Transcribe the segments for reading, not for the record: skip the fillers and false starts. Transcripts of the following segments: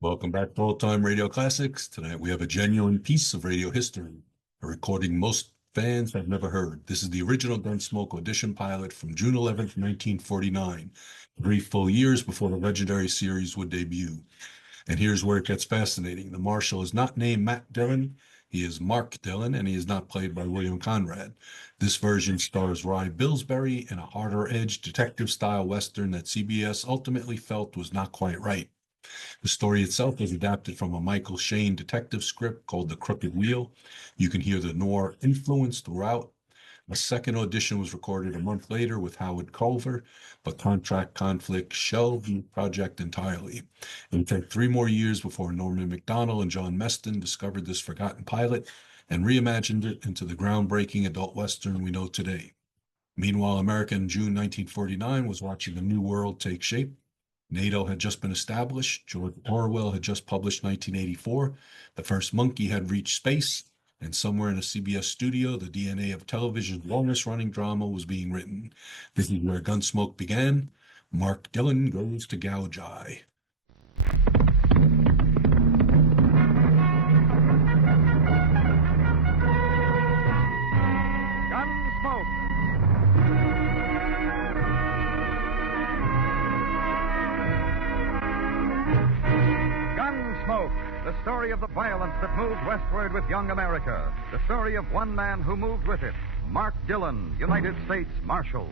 Welcome back to Old Time Radio Classics. Tonight we have a genuine piece of radio history, a recording most fans have never heard. This is the original Gunsmoke audition pilot from June 11th, 1949, 3 full years before the legendary series would debut. And here's where it gets fascinating. The Marshal is not named Matt Dillon. He is Mark Dillon, and he is not played by William Conrad. This version stars Rye Billsbury in a harder-edged detective-style Western that CBS ultimately felt was not quite right. The story itself is adapted from a Michael Shayne detective script called The Crooked Wheel. You can hear the noir influence throughout. A second audition was recorded a month later with Howard Culver, but contract conflict shelved the project entirely. It would take 3 more years before Norman Macdonald and John Meston discovered this forgotten pilot and reimagined it into the groundbreaking adult Western we know today. Meanwhile, America in June 1949 was watching a new world take shape. NATO had just been established. George Orwell had just published 1984. The first monkey had reached space. And somewhere in a CBS studio, the DNA of television's longest-running drama was being written. This is where Gunsmoke began. Mark Dillon goes to Gouge. The story of the violence that moved westward with young America. The story of one man who moved with it. Mark Dillon, United States Marshal.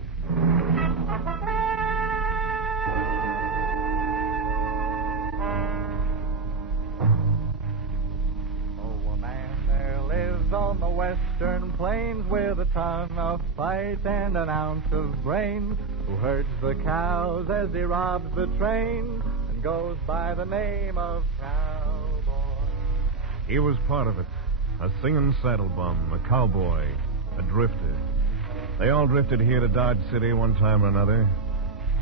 Oh, a man there lives on the western plains with a ton of fight and an ounce of brains, who herds the cows as he robs the train and goes by the name of cowboy. He was part of it. A singing saddle bum, a cowboy, a drifter. They all drifted here to Dodge City one time or another.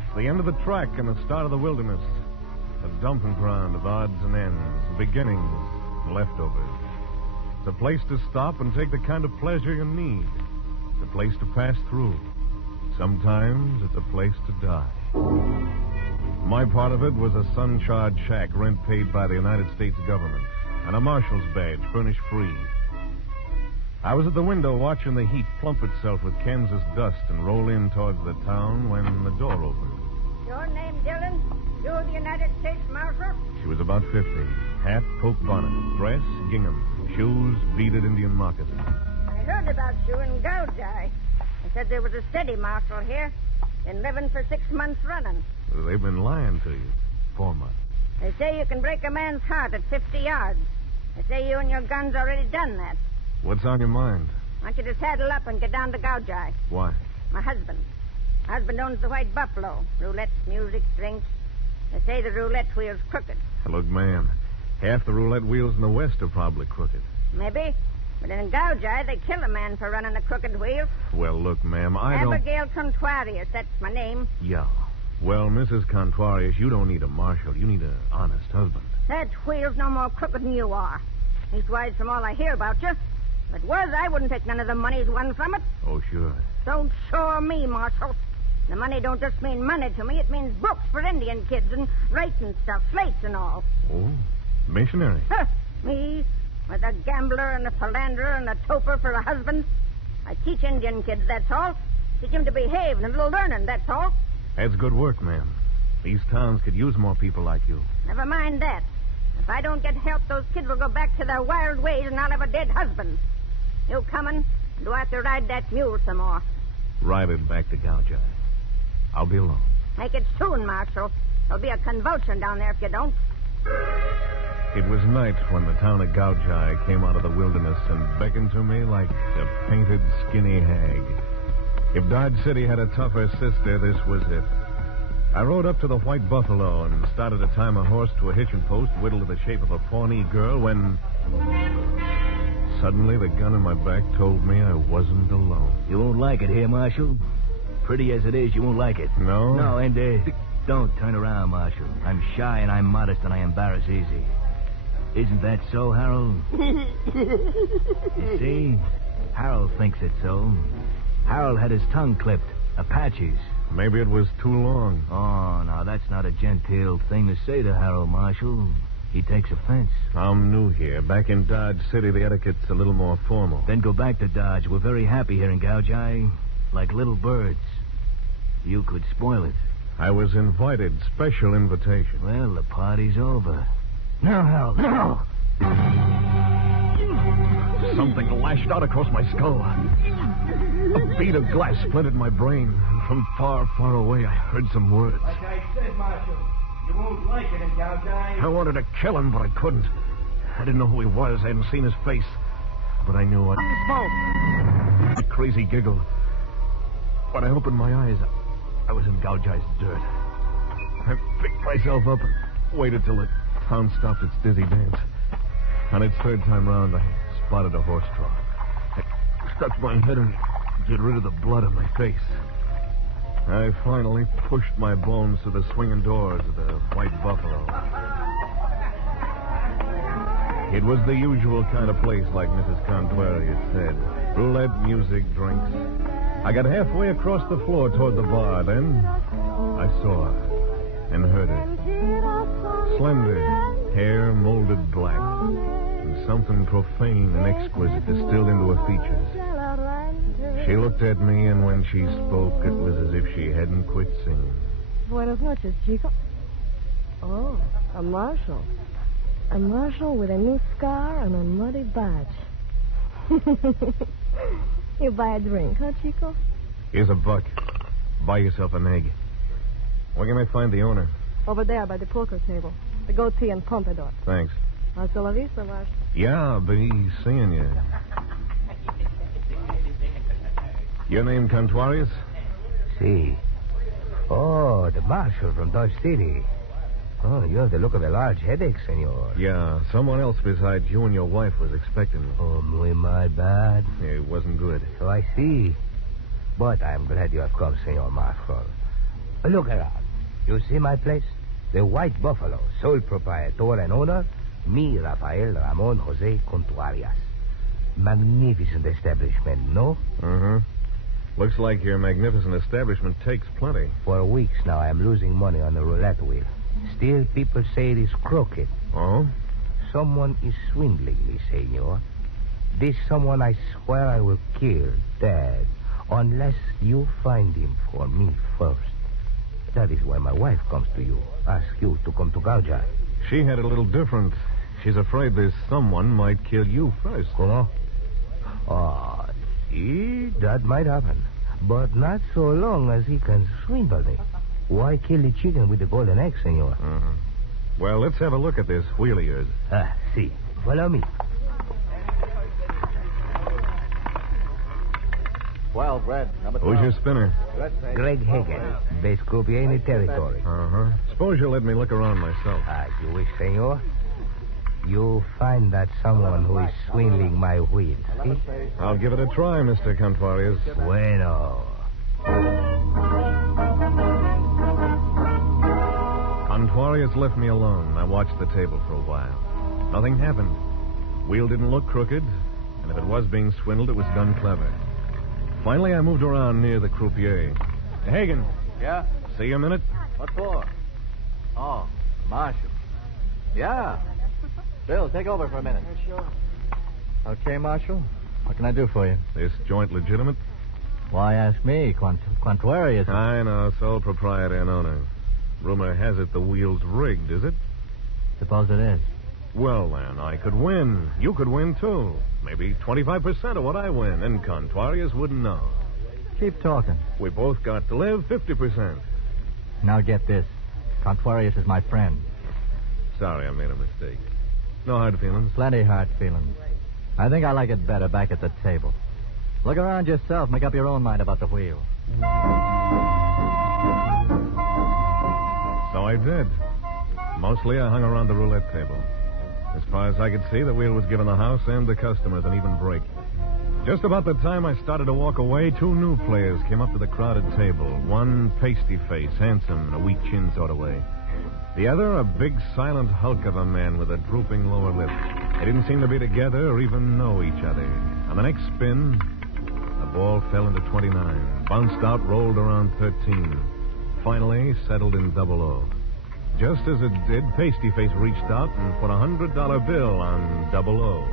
It's the end of the track and the start of the wilderness. A dumping ground of odds and ends, beginnings, and leftovers. It's a place to stop and take the kind of pleasure you need. It's a place to pass through. Sometimes it's a place to die. My part of it was a sun-charred shack, rent paid by the United States government, and a marshal's badge furnished free. I was at the window watching the heat plump itself with Kansas dust and roll in towards the town when the door opened. Your name, Dillon? You're the United States Marshal? She was about 50. Hat, poke bonnet, dress, gingham, shoes, beaded Indian moccasins. I heard about you in Gouge. I said there was a steady marshal here. Been living for 6 months running. They've been lying to you. 4 months. They say you can break a man's heart at 50 yards. They say you and your gun's already done that. What's on your mind? I want you to saddle up and get down to Gouge. Why? My husband. My husband owns the White Buffalo. Roulette, music, drinks. They say the roulette wheel's crooked. Look, ma'am, half the roulette wheels in the West are probably crooked. Maybe. But in Gouge, they kill a man for running a crooked wheel. Well, look, ma'am, I don't... Abigail Contrarius, that's my name. Yeah. Well, Mrs. Contrarius, you don't need a marshal. You need an honest husband. That wheel's no more crooked than you are. Leastwise, from all I hear about you. If it was, I wouldn't take none of the money's won from it. Oh, sure. Don't shore me, Marshal. The money don't just mean money to me. It means books for Indian kids and writing stuff, slates and all. Oh, missionary. Huh, me, with a gambler and a philanderer and a toper for a husband. I teach Indian kids, that's all. Teach them to behave and a little learning, that's all. That's good work, ma'am. These towns could use more people like you. Never mind that. If I don't get help, those kids will go back to their wild ways and I'll have a dead husband. You coming? Do I have to ride that mule some more? Ride it back to Gouge. I'll be along. Make it soon, Marshal. There'll be a convulsion down there if you don't. It was night when the town of Gouge came out of the wilderness and beckoned to me like a painted, skinny hag. If Dodge City had a tougher sister, this was it. I rode up to the White Buffalo and started to tie my horse to a hitching post whittled to the shape of a Pawnee girl when... Suddenly, the gun in my back told me I wasn't alone. You won't like it here, Marshal. Pretty as it is, you won't like it. No? No, and, don't turn around, Marshal. I'm shy and I'm modest and I embarrass easy. Isn't that so, Harold? You see? Harold thinks it's so. Harold had his tongue clipped. Apaches. Maybe it was too long. Oh, now, that's not a genteel thing to say to Harold, Marshal. He takes offense. I'm new here. Back in Dodge City, the etiquette's a little more formal. Then go back to Dodge. We're very happy here in Gouge, like little birds. You could spoil it. I was invited. Special invitation. Well, the party's over. Now, Hal, now! Something lashed out across my skull. A bead of glass splintered my brain. From far, far away, I heard some words. Like I said, Marshal, you won't like it in Gouge. I wanted to kill him, but I couldn't. I didn't know who he was. I hadn't seen his face. But I knew what... Smoke! A crazy giggle. When I opened my eyes, I was in Gouge's dirt. I picked myself up and waited till the town stopped its dizzy dance. On its third time round, I spotted a horse trough. I stuck my head in to get rid of the blood on my face. I finally pushed my bones through the swinging doors of the White Buffalo. It was the usual kind of place, like Mrs. Conrad had said. Roulette, music, drinks. I got halfway across the floor toward the bar. Then I saw her and heard her. Slender, hair molded black, and something profane and exquisite distilled into her features. She looked at me, and when she spoke, it was as if she hadn't quit singing. Buenas noches, chico. Oh, a Marshal. A Marshal with a new scar and a muddy badge. You buy a drink, huh, Chico? Here's $1. Buy yourself an egg. Where can I find the owner? Over there by the poker table. The goatee and pompadour. Thanks. Hasta la vista, Marshal. Yeah, I'll be seeing you. Your name, Contuarius? See. Oh, the Marshal from Dodge City. Oh, you have the look of a large headache, senor. Yeah, someone else besides you and your wife was expecting me. Oh, muy my bad. It wasn't good. So I see. But I'm glad you have come, Senor Marshal. Look around. You see my place? The White Buffalo, sole proprietor and owner, me, Rafael Ramon Jose Contuarias. Magnificent establishment, no? Uh-huh. Looks like your magnificent establishment takes plenty. For weeks now, I am losing money on the roulette wheel. Still, people say it is crooked. Oh? Someone is swindling me, senor. This someone I swear I will kill, dead, unless you find him for me first. That is why my wife comes to you, ask you to come to Gouge. She had it a little different. She's afraid this someone might kill you first. Como? Oh, see, that might happen. But not so long as he can swindle me. Why kill the chicken with the golden egg, senor? Uh-huh. Well, let's have a look at this wheel of yours. See. Follow me. 12, red. Number 12. Who's your spinner? Greg Hagen, base croupier in the territory. Uh-huh. Suppose you let me look around myself. You wish, senor? You find that someone who is swindling my wheel, see? I'll give it a try, Mr. Contuarius. Bueno. Contuarius left me alone. I watched the table for a while. Nothing happened. Wheel didn't look crooked, and if it was being swindled, it was done clever. Finally, I moved around near the croupier. Hagen. Yeah? See you a minute? What for? Oh, Marshal. Yeah. Bill, take over for a minute. Sure. Okay, Marshal. What can I do for you? This joint legitimate? Why ask me? Contuarius. I know, sole proprietor and owner. Rumor has it the wheel's rigged, is it? Suppose it is. Well, then, I could win. You could win, too. Maybe 25% of what I win, and Contuarius wouldn't know. Keep talking. We both got to live 50%. Now get this. Contuarius is my friend. Sorry, I made a mistake. No hard feelings. Plenty hard feelings. I think I like it better back at the table. Look around yourself. Make up your own mind about the wheel. So I did. Mostly I hung around the roulette table. As far as I could see, the wheel was giving the house and the customers an even break. Just about the time I started to walk away, 2 new players came up to the crowded table. One pasty face, handsome, and a weak chin sort of way. The other, a big, silent hulk of a man with a drooping lower lip. They didn't seem to be together or even know each other. On the next spin, the ball fell into 29, bounced out, rolled around 13. Finally, settled in 00. Just as it did, Pasty-Face reached out and put a $100 bill on 00.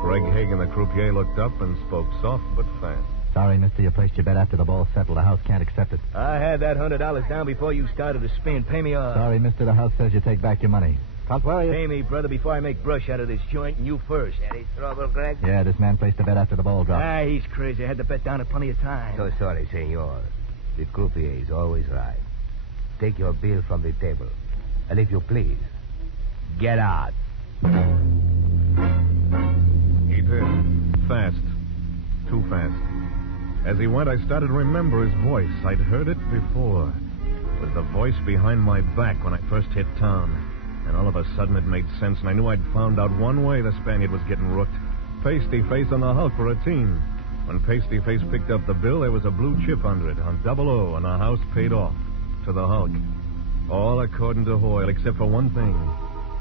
Greg Hagen, the croupier, looked up and spoke soft but fast. Sorry, mister, you placed your bet after the ball's settled. The house can't accept it. I had that $100 down before you started to spin. Pay me off. Sorry, mister, the house says you take back your money. Pay me, brother, before I make brush out of this joint, and you first. Any trouble, Greg? Yeah, this man placed a bet after the ball dropped. He's crazy. I had the bet down at plenty of time. So sorry, senor. The croupier is always right. Take your bill from the table. And if you please, get out. He did. Fast. Too fast. As he went, I started to remember his voice. I'd heard it before. It was the voice behind my back when I first hit town. And all of a sudden it made sense, and I knew I'd found out one way the Spaniard was getting rooked. Pasty-Face and the Hulk were a team. When Pasty-Face picked up the bill, there was a blue chip under it on 00, and the house paid off to the Hulk. All according to Hoyle, except for one thing.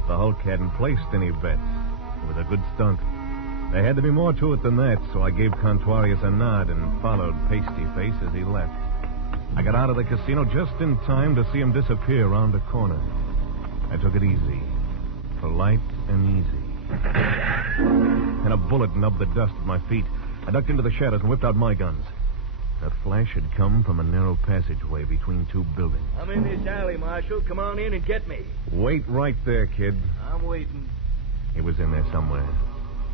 The Hulk hadn't placed any bets. It was a good stunt. There had to be more to it than that, so I gave Contuarius a nod and followed Pasty-Face as he left. I got out of the casino just in time to see him disappear around a corner. I took it easy. Polite and easy. And a bullet nubbed the dust at my feet. I ducked into the shadows and whipped out my guns. That flash had come from a narrow passageway between two buildings. I'm in this alley, Marshal. Come on in and get me. Wait right there, kid. I'm waiting. He was in there somewhere.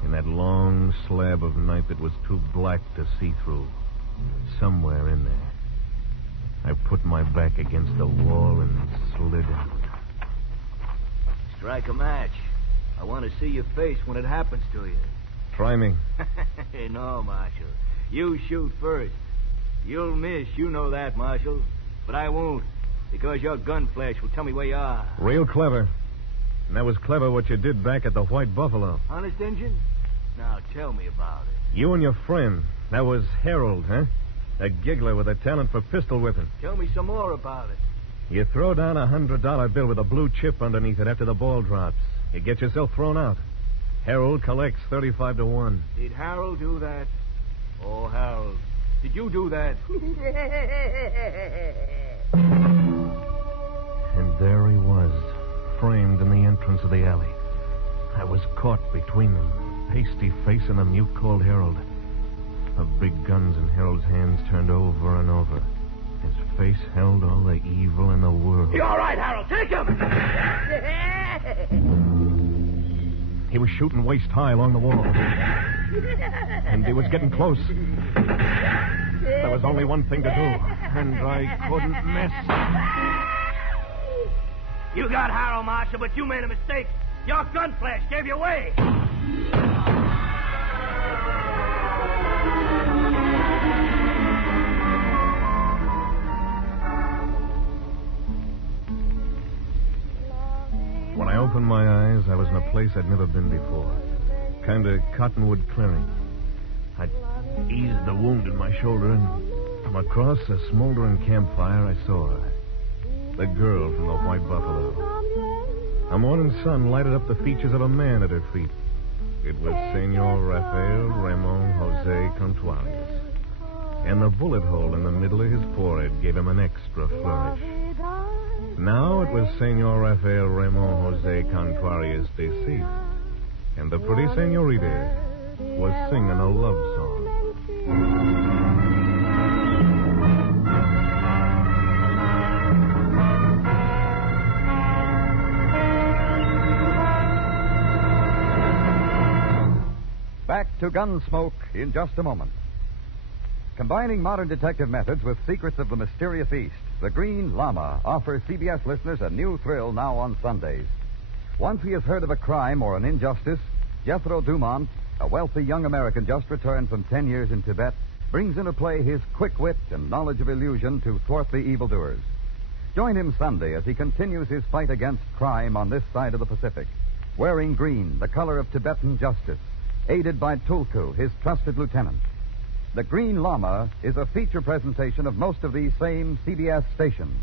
In that long slab of night that was too black to see through. Somewhere in there. I put my back against the wall and slid in. Strike a match. I want to see your face when it happens to you. Try me. No, Marshal. You shoot first. You'll miss. You know that, Marshal. But I won't, because your gun flash will tell me where you are. Real clever. And that was clever what you did back at the White Buffalo. Honest, Injun? Now tell me about it. You and your friend. That was Harold, huh? A giggler with a talent for pistol whipping. Tell me some more about it. You throw down a $100 bill with a blue chip underneath it after the ball drops. You get yourself thrown out. Harold collects 35 to 1. Did Harold do that? Oh, Harold, did you do that? And there he was, framed in the entrance of the alley. I was caught between them, Pasty-Face and the mute called Harold. The big guns in Harold's hands turned over and over. His face held all the evil in the world. You all right, Harold? Take him! He was shooting waist high along the wall. And he was getting close. There was only one thing to do, and I couldn't miss. You got Harold, Marshal, but you made a mistake. Your gun flash gave you away. When I opened my eyes, I was in a place I'd never been before. Kind of cottonwood clearing. I'd eased the wound in my shoulder, and from across a smoldering campfire, I saw her. The girl from the White Buffalo. A morning sun lighted up the features of a man at her feet. It was Senor Rafael Ramon Jose Contuarius. And the bullet hole in the middle of his forehead gave him an extra flourish. Now it was Senor Rafael Ramon Jose Contuarius deceased. And the pretty senorita was singing a love song. Back to Gunsmoke in just a moment. Combining modern detective methods with secrets of the mysterious East, the Green Llama offers CBS listeners a new thrill now on Sundays. Once he has heard of a crime or an injustice, Jethro Dumont, a wealthy young American just returned from 10 years in Tibet, brings into play his quick wit and knowledge of illusion to thwart the evildoers. Join him Sunday as he continues his fight against crime on this side of the Pacific, wearing green, the color of Tibetan justice, aided by Tulku, his trusted lieutenant. The Green Llama is a feature presentation of most of these same CBS stations.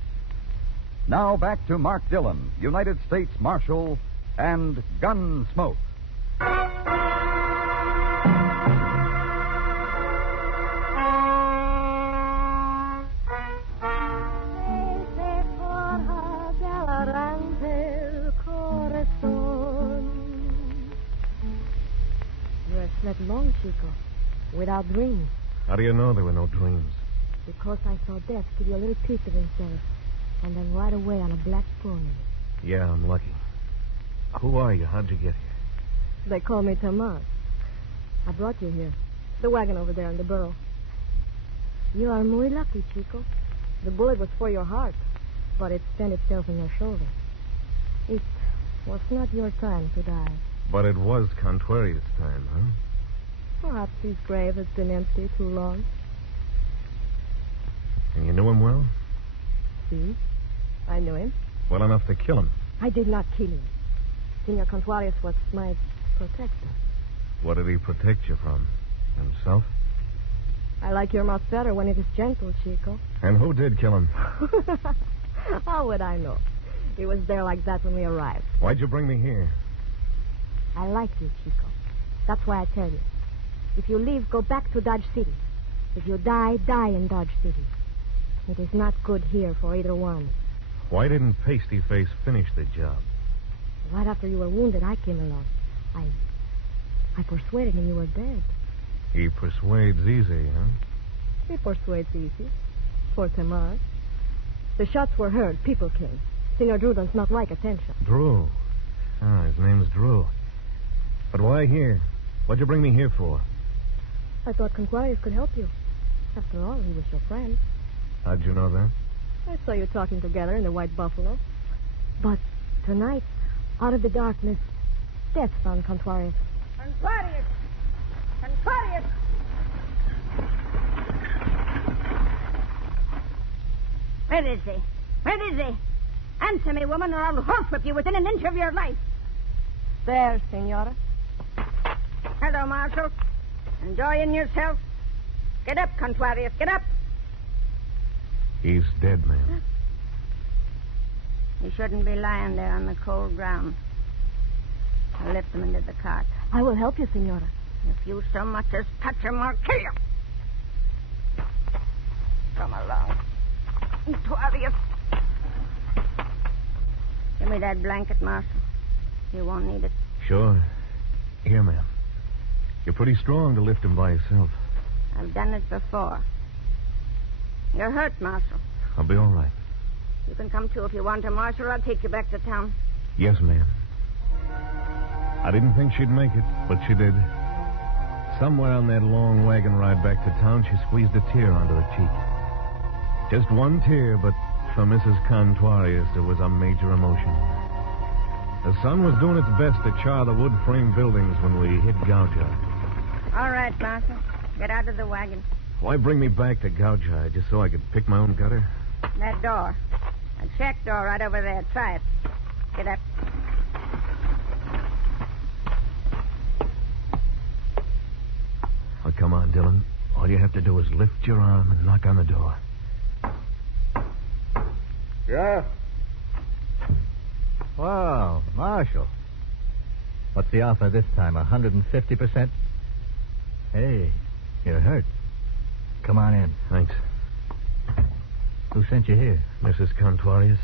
Now back to Mark Dillon, United States Marshal, and Gunsmoke. slept long, Chico, without dreams. How do you know there were no dreams? Because I saw Death give you a little piece of himself, and then right away on a black pony. Yeah, I'm lucky. Who are you? How'd you get here? They call me Tomas. I brought you here. The wagon over there in the burrow. You are muy lucky, Chico. The bullet was for your heart, but it spent itself in your shoulder. It was not your time to die. But it was Contrarius' time, huh? Perhaps his grave has been empty too long. And you knew him well? See? I knew him. Well enough to kill him. I did not kill him. Senor Contrarius was my protector. What did he protect you from? Himself? I like your mouth better when it is gentle, Chico. And who did kill him? How would I know? He was there like that when we arrived. Why'd you bring me here? I like you, Chico. That's why I tell you. If you leave, go back to Dodge City. If you die, die in Dodge City. It is not good here for either one. Why didn't Pasty Face finish the job? Right after you were wounded, I came along. I persuaded him you were dead. He persuades easy, huh? He persuades easy. For Tomas. The shots were heard. People came. Senor Drew does not like attention. Drew. Ah, his name's Drew. But why here? What'd you bring me here for? I thought Conrad could help you. After all, he was your friend. How'd you know that? I saw you talking together in the White Buffalo. But tonight, out of the darkness, Death found Contrarius. Contrarius! Contrarius! Where is he? Where is he? Answer me, woman, or I'll horsewhip you within an inch of your life. There, Senora. Hello, Marshal. Enjoying yourself? Get up, Contrarius, get up. He's dead, ma'am. You shouldn't be lying there on the cold ground. I'll lift him into the cart. I will help you, Senora. If you so much as touch him, I'll kill you. Come along. Contrarius. Give me that blanket, Marshal. You won't need it. Sure. Here, ma'am. You're pretty strong to lift him by yourself. I've done it before. You're hurt, Marshal. I'll be all right. You can come too if you want to, Marshal. I'll take you back to town. Yes, ma'am. I didn't think she'd make it, but she did. Somewhere on that long wagon ride back to town, she squeezed a tear onto her cheek. Just one tear, but for Mrs. Contrarius, there was a major emotion. The sun was doing its best to char the wood frame buildings when we hit Gouge. All right, Marshal. Get out of the wagon. Why bring me back to Gouge just so I could pick my own gutter? That door. That shack door right over there. Try it. Get up. Oh, come on, Dillon. All you have to do is lift your arm and knock on the door. Yeah? Wow, Marshal. What's the offer this time? 150%? Hey, you're hurt. Come on in. Thanks. Who sent you here? Mrs. Contrarius.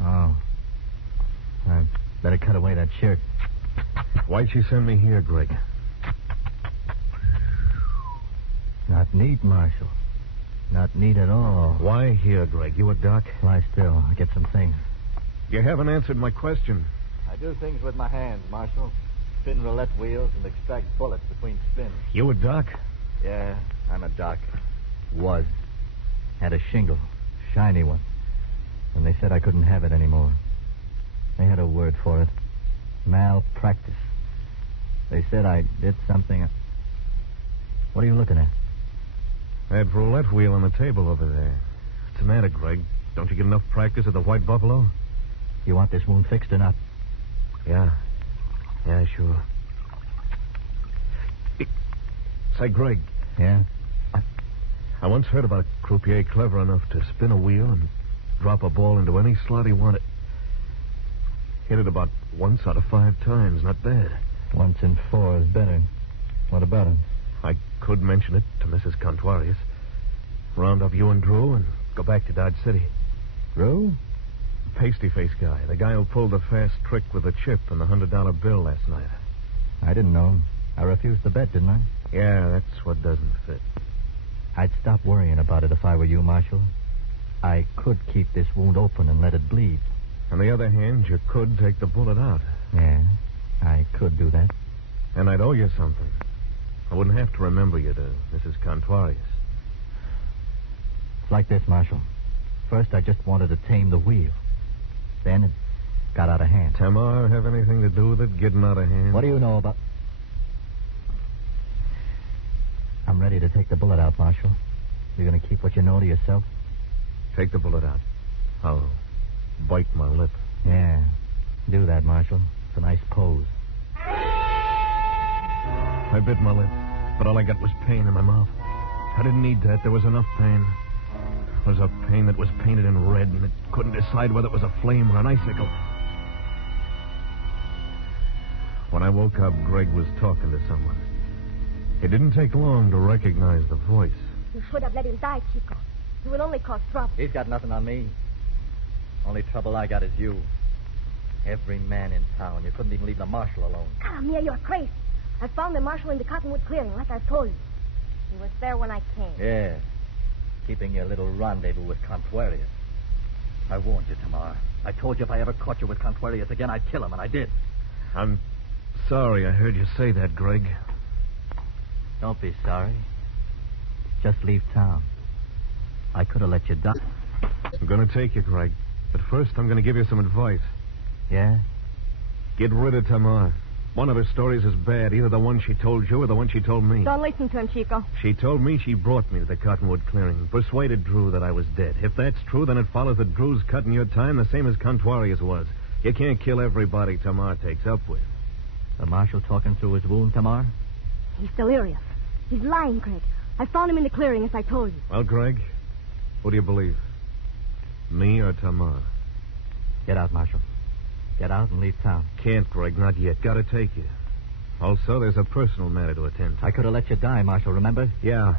Oh. I better cut away that shirt. Why'd she send me here, Greg? Not neat, Marshal. Not neat at all. Why here, Greg? You a doc? Lie still. I'll get some things. You haven't answered my question. I do things with my hands, Marshal. Spin roulette wheels and extract bullets between spins. You a doc? Yeah, I'm a doc. Was. Had a shingle. Shiny one. And they said I couldn't have it anymore. They had a word for it. Malpractice. They said I did something. What are you looking at? That roulette wheel on the table over there. What's the matter, Greg? Don't you get enough practice at the White Buffalo? You want this wound fixed or not? Yeah. Yeah, sure. Say, Greg. Yeah? I once heard about a croupier clever enough to spin a wheel and drop a ball into any slot he wanted. Hit it about once out of 5 times. Not bad. Once in 4 is better. What about him? I could mention it to Mrs. Contrarius. Round up you and Drew and go back to Dodge City. Drew? Pasty-face guy. The guy who pulled the fast trick with the chip and the $100 bill last night. I didn't know him. I refused the bet, didn't I? Yeah, that's what doesn't fit. I'd stop worrying about it if I were you, Marshal. I could keep this wound open and let it bleed. On the other hand, you could take the bullet out. Yeah, I could do that. And I'd owe you something. I wouldn't have to remember you to Mrs. Contuarius. It's like this, Marshal. First, I just wanted to tame the wheel. Then it got out of hand. Tamar have anything to do with it getting out of hand? What do you know about... I'm ready to take the bullet out, Marshal. You're going to keep what you know to yourself? Take the bullet out. I'll bite my lip. Yeah, do that, Marshal. It's a nice pose. I bit my lip, but all I got was pain in my mouth. I didn't need that. There was enough pain. There was a pain that was painted in red, and it couldn't decide whether it was a flame or an icicle. When I woke up, Greg was talking to someone. It didn't take long to recognize the voice. You should have let him die, Chico. You will only cause trouble. He's got nothing on me. Only trouble I got is you. Every man in town. You couldn't even leave the Marshal alone. Mia, you're crazy. I found the Marshal in the cottonwood clearing, like I've told you. He was there when I came. Yeah. Keeping your little rendezvous with Contuarius. I warned you, Tamar. I told you if I ever caught you with Contuarius again, I'd kill him, and I did. I'm sorry I heard you say that, Greg. Don't be sorry. Just leave town. I could have let you die. I'm going to take you, Greg. But first, I'm going to give you some advice. Yeah? Get rid of Tamar. One of her stories is bad, either the one she told you or the one she told me. Don't listen to him, Chico. She told me she brought me to the cottonwood clearing, persuaded Drew that I was dead. If that's true, then it follows that Drew's cutting your time the same as Contuarius was. You can't kill everybody Tamar takes up with. The Marshal talking through his wound, Tamar? He's delirious. He's lying, Craig. I found him in the clearing, as I told you. Well, Greg, who do you believe? Me or Tamar? Get out, Marshal. Get out and leave town. Can't, Greg, not yet. Gotta take you. Also, there's a personal matter to attend to. I could have let you die, Marshal, remember? Yeah.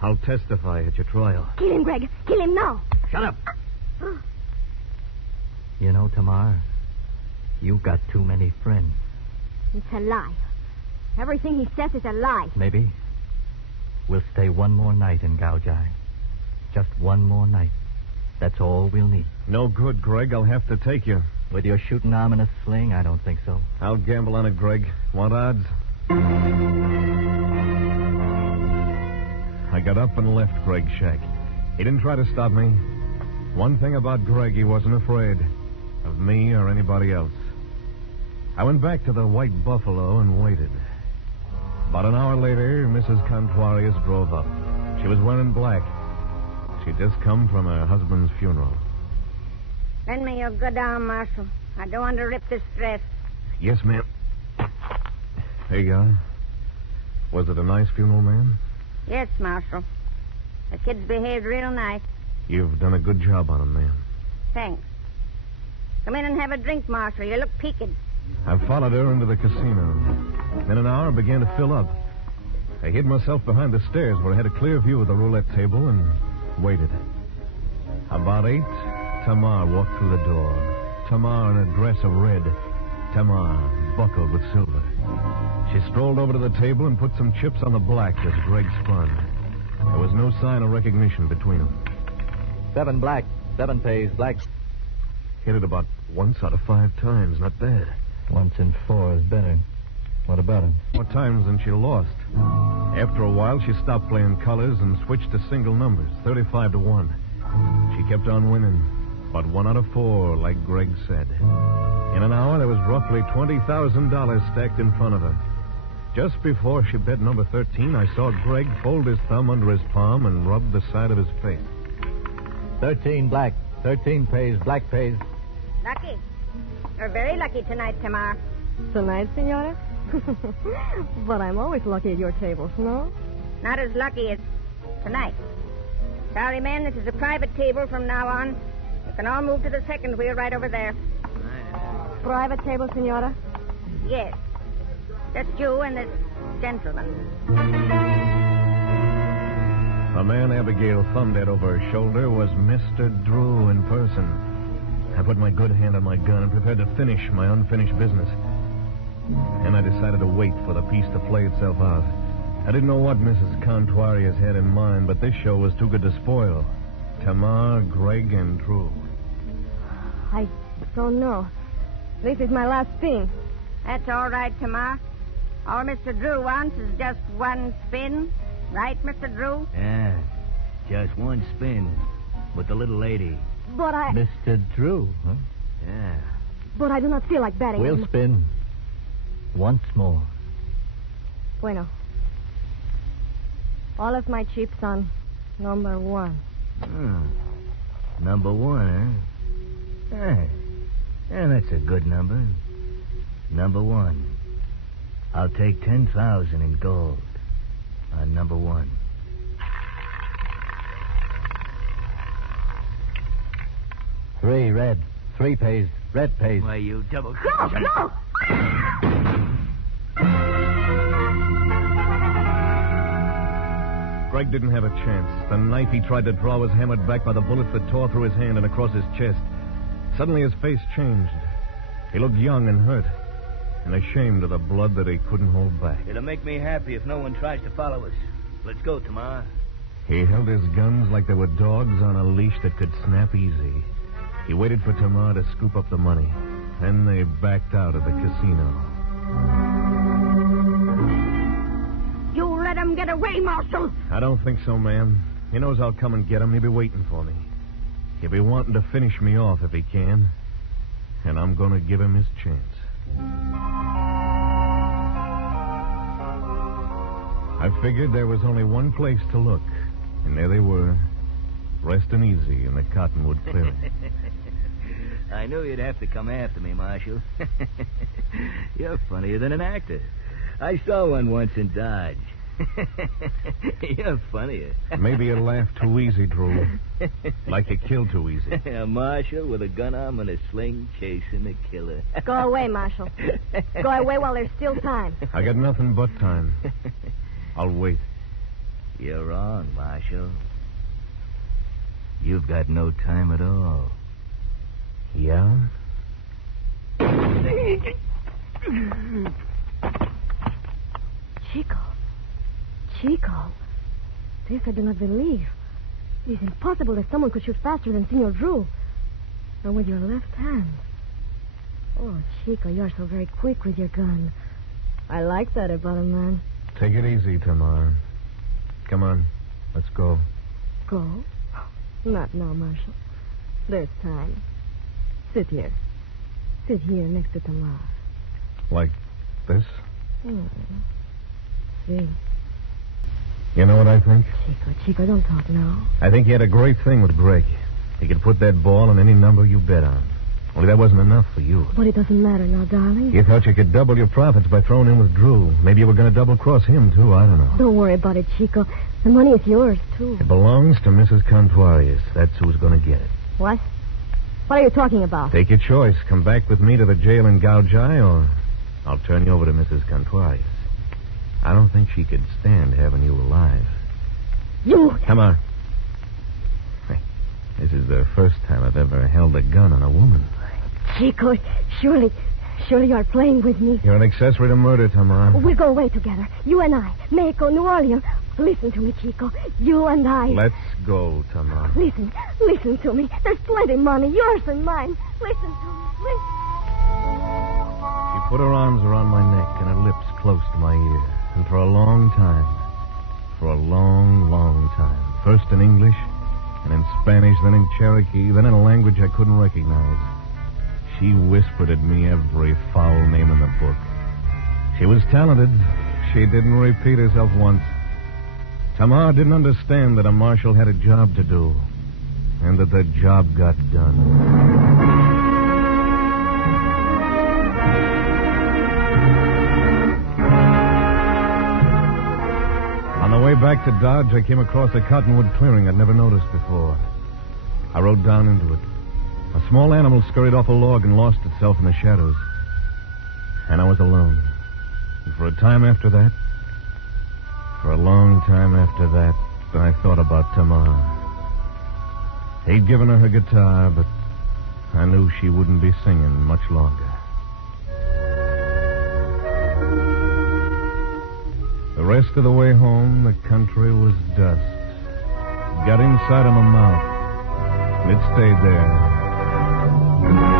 I'll testify at your trial. Kill him, Greg. Kill him now. Shut up. You know, Tamar, you've got too many friends. It's a lie. Everything he says is a lie. Maybe we'll stay one more night in Gouge. Just one more night. That's all we'll need. No good, Greg. I'll have to take you. With your shooting arm and a sling, I don't think so. I'll gamble on it, Greg. Want odds? I got up and left Greg's shack. He didn't try to stop me. One thing about Greg, he wasn't afraid of me or anybody else. I went back to the White Buffalo and waited. About an hour later, Mrs. Contuarius drove up. She was wearing black. She'd just come from her husband's funeral. Lend me your good arm, Marshal. I don't want to rip this dress. Yes, ma'am. There you are. Was it a nice funeral, ma'am? Yes, Marshal. The kids behaved real nice. You've done a good job on them, ma'am. Thanks. Come in and have a drink, Marshal. You look peaked. I followed her into the casino. In an hour, it began to fill up. I hid myself behind the stairs where I had a clear view of the roulette table and waited. About 8, Tamar walked through the door. Tamar in a dress of red. Tamar buckled with silver. She strolled over to the table and put some chips on the black as Greg spun. There was no sign of recognition between them. 7 black, 7 pays black. Hit it about once out of 5 times. Not bad. Once in 4 is better. What about him? More times than she lost. After a while, she stopped playing colors and switched to single numbers, 35 to 1. She kept on winning, but 1 out of 4, like Greg said. In an hour, there was roughly $20,000 stacked in front of her. Just before she bet number 13, I saw Greg fold his thumb under his palm and rub the side of his face. 13 black, 13 pays, black pays. Lucky. You're very lucky tonight, Tamar. Tonight, Senora? But I'm always lucky at your tables, no? Not as lucky as tonight. Sorry, men, this is a private table from now on. You can all move to the second wheel right over there. Private table, Senora? Yes. Just you and this gentleman. The man Abigail thumbed at over her shoulder was Mr. Drew in person. I put my good hand on my gun and prepared to finish my unfinished business. And I decided to wait for the piece to play itself out. I didn't know what Mrs. Contuarius had in mind, but this show was too good to spoil. Tamar, Greg, and Drew. I don't know. This is my last spin. That's all right, Tamar. All Mr. Drew wants is just one spin. Right, Mr. Drew? Yeah, just one spin with the little lady. But I... Mr. Drew, huh? Yeah. But I do not feel like betting. We'll spin once more. Bueno. All of my chips on number 1. Oh. Number 1, huh? Hey. Yeah, that's a good number. Number 1. I'll take 10,000 in gold on number 1. Three red. 3 pays. Red pays. Why, you double... No! Greg didn't have a chance. The knife he tried to draw was hammered back by the bullets that tore through his hand and across his chest. Suddenly his face changed. He looked young and hurt, and ashamed of the blood that he couldn't hold back. It'll make me happy if no one tries to follow us. Let's go, Tamar. He held his guns like they were dogs on a leash that could snap easy. He waited for Tamar to scoop up the money. Then they backed out of the casino. You let him get away, Marshal. I don't think so, ma'am. He knows I'll come and get him. He'll be waiting for me. He'll be wanting to finish me off if he can. And I'm going to give him his chance. I figured there was only one place to look. And there they were, resting easy in the cottonwood clearing. I knew you'd have to come after me, Marshal. You're funnier than an actor. I saw one once in Dodge. You're funnier. Maybe you laugh too easy, Drew. Like you kill too easy. A marshal with a gun arm and a sling chasing a killer. Go away, Marshal. Go away while there's still time. I got nothing but time. I'll wait. You're wrong, Marshal. You've got no time at all. Yeah? Chico. This I do not believe. It is impossible that someone could shoot faster than Senor Drew. And with your left hand. Oh, Chico, you're so very quick with your gun. I like that about a man. Take it easy, Tamar. Come on, let's go. Go? Not now, Marshal. There's time. Sit here. Sit here next to Tamar. Like this? See. You know what I think? Chico, don't talk now. I think he had a great thing with Greg. He could put that ball on any number you bet on. Only that wasn't enough for you. But it doesn't matter now, darling. You thought you could double your profits by throwing in with Drew. Maybe you were going to double-cross him, too. I don't know. Don't worry about it, Chico. The money is yours, too. It belongs to Mrs. Contuarius. That's who's going to get it. What? What are you talking about? Take your choice. Come back with me to the jail in Gouge, or I'll turn you over to Mrs. Contuarius. I don't think she could stand having you alive. You... Come on. This is the first time I've ever held a gun on a woman. Chico, surely you are playing with me. You're an accessory to murder, Tamar. We'll go away together. You and I. Mexico, New Orleans. Listen to me, Chico. You and I. Let's go, Tamar. Listen to me. There's plenty of money, yours and mine. Listen to me. Listen. She put her arms around my neck and her lips close to my ear. And for a long time, first in English, and in Spanish, then in Cherokee, then in a language I couldn't recognize, she whispered at me every foul name in the book. She was talented. She didn't repeat herself once. Tamar didn't understand that a marshal had a job to do, and that the job got done. On the way back to Dodge, I came across a cottonwood clearing I'd never noticed before. I rode down into it. A small animal scurried off a log and lost itself in the shadows. And I was alone. And for a long time after that, I thought about Tamar. He'd given her guitar, but I knew she wouldn't be singing much longer. rest of the way home, the country was dust. It got inside of my mouth, and it stayed there.